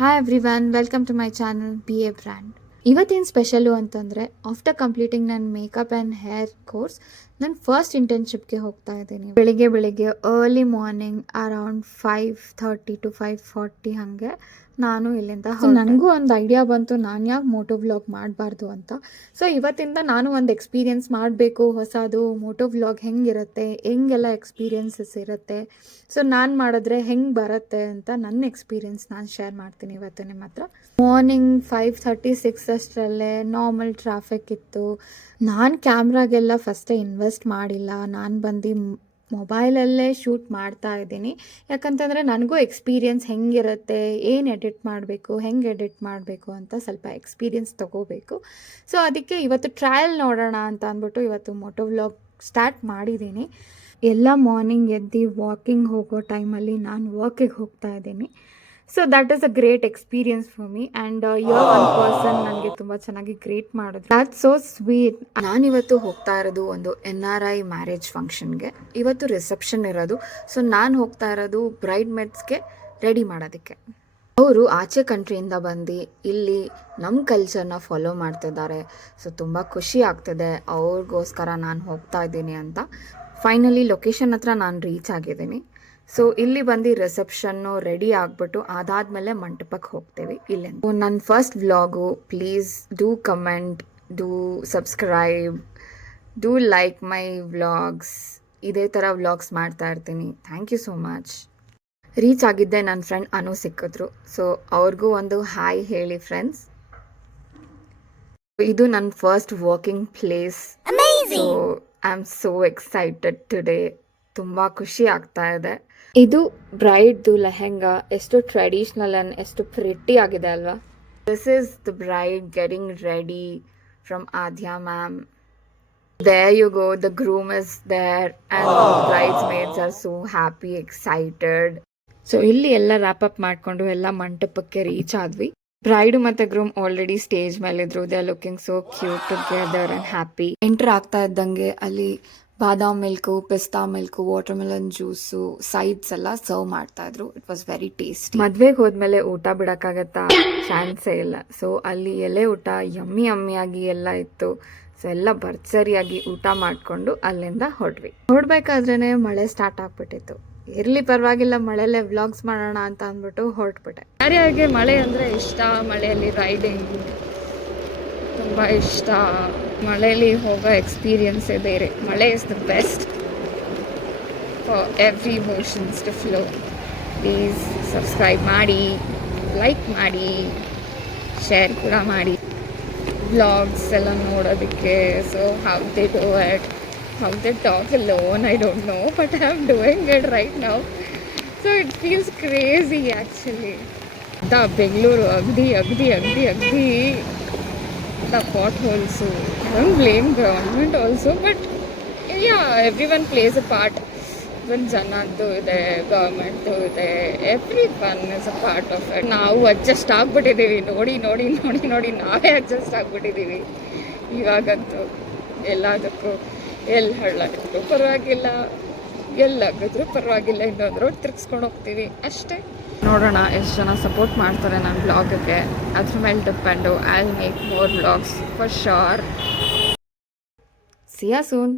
Hi everyone, welcome to my channel BA brand. ಇವತ್ತೇನು special ಅಂತಂದರೆ, after completing ನನ್ನ makeup and hair course ನಾನು first ಇಂಟರ್ನ್ಶಿಪ್ಗೆ ಹೋಗ್ತಾ ಇದ್ದೀನಿ. ಬೆಳಿಗ್ಗೆ ಅರ್ಲಿ ಮಾರ್ನಿಂಗ್ ಅರೌಂಡ್ 5:30 to 5:40 ಹಾಗೆ ನಾನು ಇಲ್ಲಿಂದ ನನಗೂ ಒಂದು ಐಡಿಯಾ ಬಂತು, ನಾನು ಯಾಕೆ ಮೋಟೋ ವ್ಲಾಗ್ ಮಾಡಬಾರ್ದು ಅಂತ. ಸೊ ಇವತ್ತಿಂದ ನಾನು ಒಂದು ಎಕ್ಸ್ಪೀರಿಯೆನ್ಸ್ ಮಾಡಬೇಕು ಹೊಸದು. ಮೋಟೋ ವ್ಲಾಗ್ ಹೆಂಗೆಲ್ಲ ಎಕ್ಸ್ಪೀರಿಯೆನ್ಸಸ್ ಇರುತ್ತೆ, ಸೊ ನಾನು ಮಾಡಿದ್ರೆ ಹೆಂಗೆ ಬರುತ್ತೆ ಅಂತ ನನ್ನ ಎಕ್ಸ್ಪೀರಿಯೆನ್ಸ್ ನಾನು ಶೇರ್ ಮಾಡ್ತೀನಿ ಇವತ್ತು ನಿಮ್ಮ ಹತ್ರ. ಮಾರ್ನಿಂಗ್ 5:36 ಅಷ್ಟರಲ್ಲೇ ನಾರ್ಮಲ್ ಟ್ರಾಫಿಕ್ ಇತ್ತು. ನಾನು ಕ್ಯಾಮ್ರಾಗೆಲ್ಲ ಫಸ್ಟೇ ಇನ್ವೆಸ್ಟ್ ಮಾಡಿಲ್ಲ, ನಾನು ಬಂದು ಮೊಬೈಲಲ್ಲೇ ಶೂಟ್ ಮಾಡ್ತಾ ಇದ್ದೀನಿ. ಯಾಕಂತಂದರೆ ನನಗೂ ಎಕ್ಸ್ಪೀರಿಯೆನ್ಸ್ ಹೆಂಗಿರುತ್ತೆ, ಏನು ಎಡಿಟ್ ಮಾಡಬೇಕು, ಹೆಂಗೆ ಎಡಿಟ್ ಮಾಡಬೇಕು ಅಂತ ಸ್ವಲ್ಪ ಎಕ್ಸ್ಪೀರಿಯೆನ್ಸ್ ತೊಗೋಬೇಕು. ಸೊ ಅದಕ್ಕೆ ಇವತ್ತು ಟ್ರಯಲ್ ನೋಡೋಣ ಅಂತ ಅಂದ್ಬಿಟ್ಟು ಇವತ್ತು ಮೋಟೋ ವ್ಲಾಗ್ ಸ್ಟಾರ್ಟ್ ಮಾಡಿದ್ದೀನಿ. ಎಲ್ಲ ಮಾರ್ನಿಂಗ್ ಎದ್ದು ವಾಕಿಂಗ್ ಹೋಗೋ ಟೈಮಲ್ಲಿ ನಾನು ವರ್ಕಿಗೆ ಹೋಗ್ತಾ ಇದ್ದೀನಿ. So that is a great experience for me. And your one person ನನಗೆ ತುಂಬ ಚೆನ್ನಾಗಿ ಗ್ರೇಟ್ ಮಾಡಿದ್ರು. That so sweet. ನಾನಿವತ್ತು ಹೋಗ್ತಾ ಇರೋದು ಒಂದು NRI ಮ್ಯಾರೇಜ್ ಫಂಕ್ಷನ್ಗೆ. ಇವತ್ತು ರಿಸೆಪ್ಷನ್ ಇರೋದು. ಸೊ ನಾನು ಹೋಗ್ತಾ ಇರೋದು ಬ್ರೈಡ್ ಮೇಡ್ಸ್ಗೆ ರೆಡಿ ಮಾಡೋದಕ್ಕೆ. ಅವರು ಆಚೆ ಕಂಟ್ರಿಯಿಂದ ಬಂದು ಇಲ್ಲಿ ನಮ್ಮ ಕಲ್ಚರ್ನ ಫಾಲೋ ಮಾಡ್ತಿದ್ದಾರೆ. ಸೊ ತುಂಬ ಖುಷಿ ಆಗ್ತಿದೆ, ಅವ್ರಿಗೋಸ್ಕರ ನಾನು ಹೋಗ್ತಾ ಇದ್ದೀನಿ ಅಂತ. ಫೈನಲಿ ಲೊಕೇಶನ್ ಹತ್ರ ನಾನು ರೀಚ್ ಆಗಿದ್ದೀನಿ. ಸೊ ಇಲ್ಲಿ ಬಂದು ರಿಸೆಪ್ಷನ್ನು ರೆಡಿ ಆಗಿಬಿಟ್ಟು ಅದಾದಮೇಲೆ ಮಂಟಪಕ್ಕೆ ಹೋಗ್ತೇವೆ ಇಲ್ಲಿಂದ. ನನ್ನ first vlog. Please do comment, do subscribe, do like my vlogs. ಇದೇ ಥರ ವ್ಲಾಗ್ಸ್ ಮಾಡ್ತಾ ಇರ್ತೀನಿ. Thank you so much. Reach ಆಗಿದ್ದೆ, ನನ್ನ ಫ್ರೆಂಡ್ ಅನು ಸಿಕ್ಕಿದ್ರು. ಸೊ ಅವ್ರಿಗೂ ಒಂದು ಹಾಯ್ ಹೇಳಿ ಫ್ರೆಂಡ್ಸ್. ಇದು ನನ್ನ first working place. So I am so excited today. ತುಂಬ ಖುಷಿ ಆಗ್ತಾ ಇದೆ. ಇದು ಬ್ರೈಡ್ದು ಲೆಹೆಂಗಾ. ಎಷ್ಟು ಟ್ರೆಡಿಷ್ನಲ್ ಆ್ಯಂಡ್ ಎಷ್ಟು ಪ್ರಿಟಿ ಆಗಿದೆ ಅಲ್ವಾ. This is the bride getting ready from Aadya ma'am. There you go, the groom is there and bridesmaids are so happy, excited. So ಇಲ್ಲಿ ಎಲ್ಲ ರ್ಯಾಪ್ ಅಪ್ ಮಾಡಿಕೊಂಡು ಎಲ್ಲ ಮಂಟಪಕ್ಕೆ ರೀಚ್ ಆದ್ವಿ. ಬ್ರೈಡು ಮತ್ತು ಗ್ರೂಮ್ ಆಲ್ರೆಡಿ ಸ್ಟೇಜ್ ಮೇಲಿದ್ರು. They are looking so cute together and happy. Enter ಆಗ್ತಾ ಇದ್ದಂಗೆ ಅಲ್ಲಿ ಬಾದಾಮ್ ಮಿಲ್ಕು, ಪಿಸ್ತಾ ಮಿಲ್ಕು, ವಾಟರ್ಮೆಲನ್ ಜ್ಯೂಸು, ಸೈಡ್ಸ್ ಎಲ್ಲ ಸರ್ವ್ ಮಾಡ್ತಾ ಇದ್ರು. It was very tasty. ಮದ್ವೆಗೆ ಹೋದ್ಮೇಲೆ ಊಟ ಬಿಡೋಕ್ಕಾಗತ್ತಾ? ಚಾನ್ಸೇ ಇಲ್ಲ. ಸೊ ಅಲ್ಲಿ ಎಲೆ ಊಟ ಯಮ್ಮಿಯಾಗಿ ಎಲ್ಲ ಇತ್ತು. ಸೊ ಎಲ್ಲ ಭರ್ಜರಿಯಾಗಿ ಊಟ ಮಾಡಿಕೊಂಡು ಅಲ್ಲಿಂದ ಹೊರಡ್ಬೇಕಾದ್ರೇ ಮಳೆ ಸ್ಟಾರ್ಟ್ ಆಗ್ಬಿಟ್ಟಿತ್ತು. ಇರಲಿ ಪರವಾಗಿಲ್ಲ, ಮಳೆಯಲ್ಲೇ ವ್ಲಾಗ್ಸ್ ಮಾಡೋಣ ಅಂತ ಅಂದ್ಬಿಟ್ಟು ಹೊರಟ್ಬಿಟ್ಟೆ. ಯಾರ್ಯಾರಿಗೆ ಮಳೆ ಅಂದರೆ ಇಷ್ಟ, ಮಳೆಯಲ್ಲಿ ರೈಡಿಂಗ್ ತುಂಬ ಇಷ್ಟ, ಮಳೆಯಲ್ಲಿ ಹೋಗೋ ಎಕ್ಸ್ಪೀರಿಯನ್ಸೇ ಬೇರೆ. ಮಳೆ is the best for every emotions to flow. Please subscribe ಮಾಡಿ, ಲೈಕ್ ಮಾಡಿ, ಶೇರ್ ಕೂಡ ಮಾಡಿ ವ್ಲಾಗ್ಸ್ ಎಲ್ಲ ನೋಡೋದಕ್ಕೆ. So how they do it, how they talk alone, I don't know, but I'm doing it right now. So it feels crazy actually. The Bengaluru, agdi, the potholes. I don't blame government also, but yeah, everyone plays a part. Even Janadu ide, government ide, everyone is a part of it. ನಾವು adjust ಆಗ್ಬಿಟ್ಟಿದ್ದೀವಿ. ನೋಡಿ ನಾವೇ adjust ಆಗ್ಬಿಟ್ಟಿದ್ದೀವಿ ಇವಾಗಂತೂ. ಎಲ್ಲದಕ್ಕೂ ಎಲ್ಲಿ ಹಳ್ಳಾಗಿದ್ರು ಪರವಾಗಿಲ್ಲ, ಎಲ್ಲಾಗಿದ್ರು ಪರವಾಗಿಲ್ಲ, ಇನ್ನೊಂದು road ತಿರ್ಗಿಸ್ಕೊಂಡು ಹೋಗ್ತೀವಿ ಅಷ್ಟೇ. ನೋಡೋಣ ಎಷ್ಟು ಜನ ಸಪೋರ್ಟ್ ಮಾಡ್ತಾರೆ ನನ್ನ ಬ್ಲಾಗ್ಗೆ. ಅದ್ರ ಮೇಲೆ depend. I will make more blogs for sure. See you soon.